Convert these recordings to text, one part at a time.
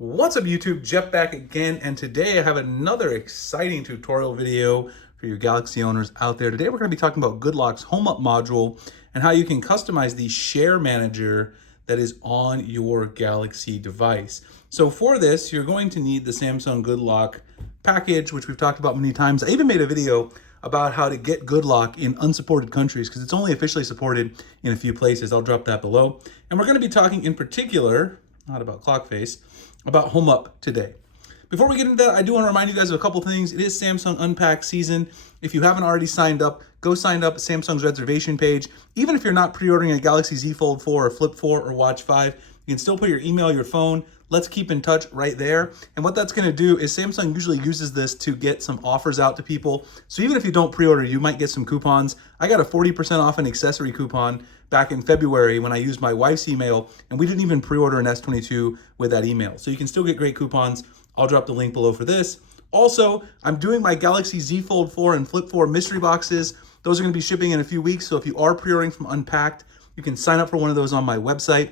What's up YouTube, Jeff back again, and today I have another exciting tutorial video for your Galaxy owners out there. Today we're going to be talking about GoodLock's Home Up module and how you can customize the share manager that is on your Galaxy device. So for this, you're going to need the Samsung GoodLock package, which we've talked about many times. I even made a video about how to get GoodLock in unsupported countries because it's only officially supported in a few places. I'll drop that below. And we're going to be talking in particular, not about Clockface, about Home Up today. Before we get into that, I do want to remind you guys of a couple things. It is Samsung Unpacked season. If you haven't already signed up, go sign up at Samsung's reservation page. Even if you're not pre-ordering a Galaxy Z Fold 4 or Flip 4 or Watch 5, you can still put your email, your phone. Let's keep in touch right there. And what that's going to do is Samsung usually uses this to get some offers out to people. So even if you don't pre-order, you might get some coupons. I got a 40% off an accessory coupon back in February when I used my wife's email, and we didn't even pre-order an S22 with that email. So you can still get great coupons. I'll drop the link below for this. Also, I'm doing my Galaxy Z Fold 4 and Flip 4 mystery boxes. Those are going to be shipping in a few weeks. So if you are pre-ordering from Unpacked, you can sign up for one of those on my website.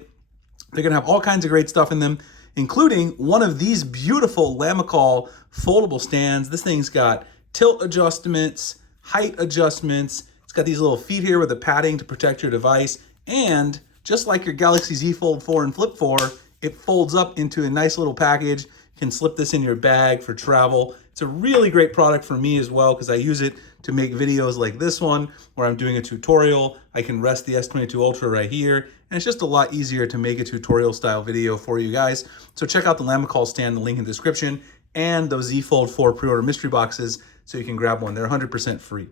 They're going to have all kinds of great stuff in them, including one of these beautiful Lamicall foldable stands. This thing's got tilt adjustments, height adjustments. It's got these little feet here with the padding to protect your device. And just like your Galaxy Z Fold 4 and Flip 4, it folds up into a nice little package. You can slip this in your bag for travel. It's a really great product for me as well because I use it to make videos like this one where I'm doing a tutorial. I can rest the S22 Ultra right here, and it's just a lot easier to make a tutorial style video for you guys. So check out the Lamicall stand, the link in the description, and those Z Fold 4 pre-order mystery boxes so you can grab one. They're 100% free.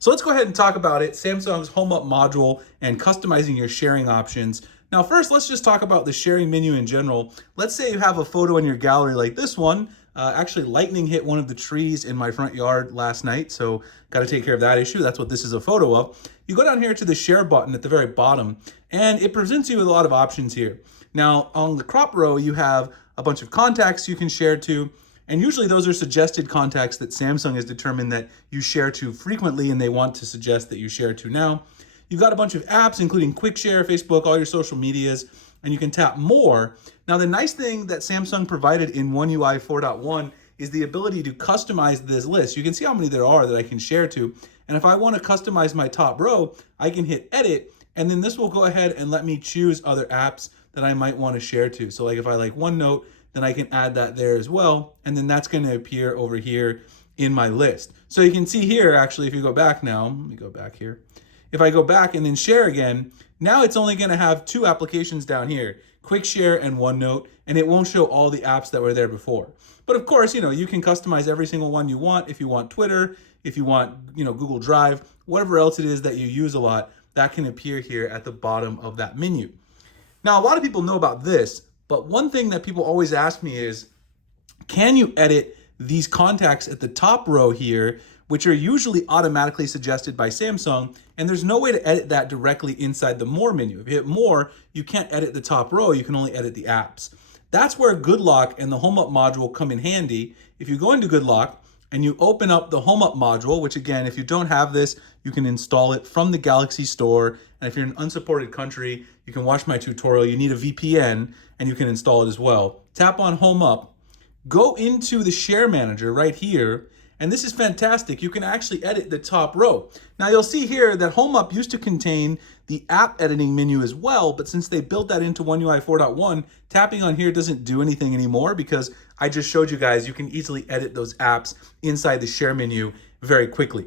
So let's go ahead and talk about it, Samsung's Home Up module and customizing your sharing options. Now first, let's just talk about the sharing menu in general. Let's say you have a photo in your gallery like this one. Actually, lightning hit one of the trees in my front yard last night, so got to take care of that issue. That's what this is a photo of. You go down here to the share button at the very bottom, and it presents you with a lot of options here. Now, on the crop row, you have a bunch of contacts you can share to, and usually those are suggested contacts that Samsung has determined that you share to frequently, and they want to suggest that you share to now. You've got a bunch of apps, including Quick Share, Facebook, all your social medias, and you can tap more. Now, the nice thing that Samsung provided in One UI 4.1 is the ability to customize this list. You can see how many there are that I can share to. And if I want to customize my top row, I can hit edit, and then this will go ahead and let me choose other apps that I might want to share to. So like if I like OneNote, then I can add that there as well. And then that's going to appear over here in my list. So you can see here, actually, if you go back now, let me go back here. If I go back and then share again, now it's only going to have two applications down here, Quick Share and OneNote, and it won't show all the apps that were there before. But of course, you can customize every single one you want. If you want Twitter, if you want, Google Drive, whatever else it is that you use a lot, that can appear here at the bottom of that menu. Now, a lot of people know about this, but one thing that people always ask me is, can you edit these contacts at the top row here, which are usually automatically suggested by Samsung, and there's no way to edit that directly inside the More menu. If you hit More, you can't edit the top row, you can only edit the apps. That's where GoodLock and the Home Up module come in handy. If you go into GoodLock and you open up the Home Up module, which again, if you don't have this, you can install it from the Galaxy Store, and if you're in an unsupported country, you can watch my tutorial. You need a VPN, and you can install it as well. Tap on Home Up, go into the Share Manager right here, and this is fantastic. You can actually edit the top row. Now you'll see here that Home Up used to contain the app editing menu as well, but since they built that into One UI 4.1, tapping on here doesn't do anything anymore because I just showed you guys you can easily edit those apps inside the share menu very quickly.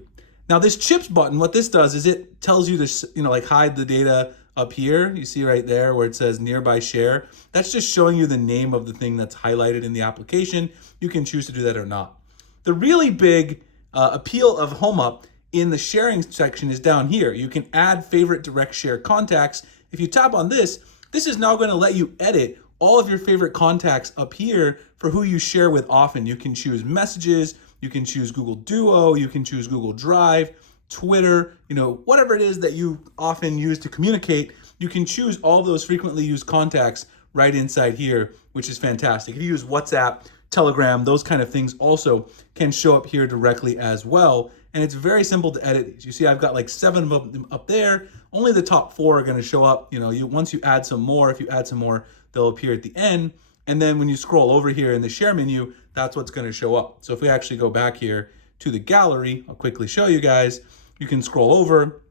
Now this chips button, what this does is it tells you to, like hide the data up here. You see right there where it says nearby share. That's just showing you the name of the thing that's highlighted in the application. You can choose to do that or not. The really big appeal of Home Up in the sharing section is down here. You can add favorite direct share contacts. If you tap on this, this is now going to let you edit all of your favorite contacts up here for who you share with often. You can choose messages, you can choose Google Duo, you can choose Google Drive, Twitter, whatever it is that you often use to communicate, you can choose all those frequently used contacts right inside here, which is fantastic. If you use WhatsApp, Telegram, those kind of things also can show up here directly as well. And it's very simple to edit these. You see, I've got like 7 of them up there. Only the top 4 are going to show up. Once you add some more, if you add some more, they'll appear at the end. And then when you scroll over here in the share menu, that's what's going to show up. So if we actually go back here to the gallery, I'll quickly show you guys, you can scroll over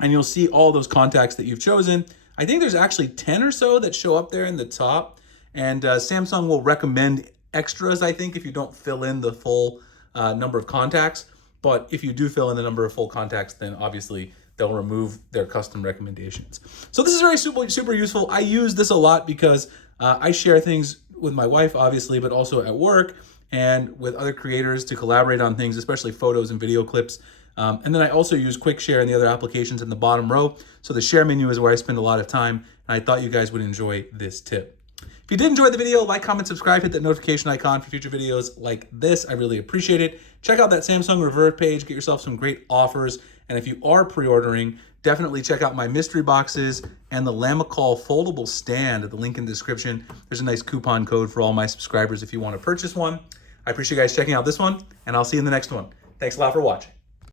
and you'll see all those contacts that you've chosen. I think there's actually 10 or so that show up there in the top. And Samsung will recommend extras, I think, if you don't fill in the full number of contacts. But if you do fill in the number of full contacts, then obviously they'll remove their custom recommendations. So this is very super useful. I use this a lot because I share things with my wife, obviously, but also at work and with other creators to collaborate on things, especially photos and video clips. And then I also use Quick Share and the other applications in the bottom row. So the share menu is where I spend a lot of time. And I thought you guys would enjoy this tip. If you did enjoy the video, like, comment, subscribe, hit that notification icon for future videos like this. I really appreciate it. Check out that Samsung Revert page, get yourself some great offers. And if you are pre-ordering, definitely check out my mystery boxes and the Lamicall foldable stand at the link in the description. There's a nice coupon code for all my subscribers if you want to purchase one. I appreciate you guys checking out this one, and I'll see you in the next one. Thanks a lot for watching.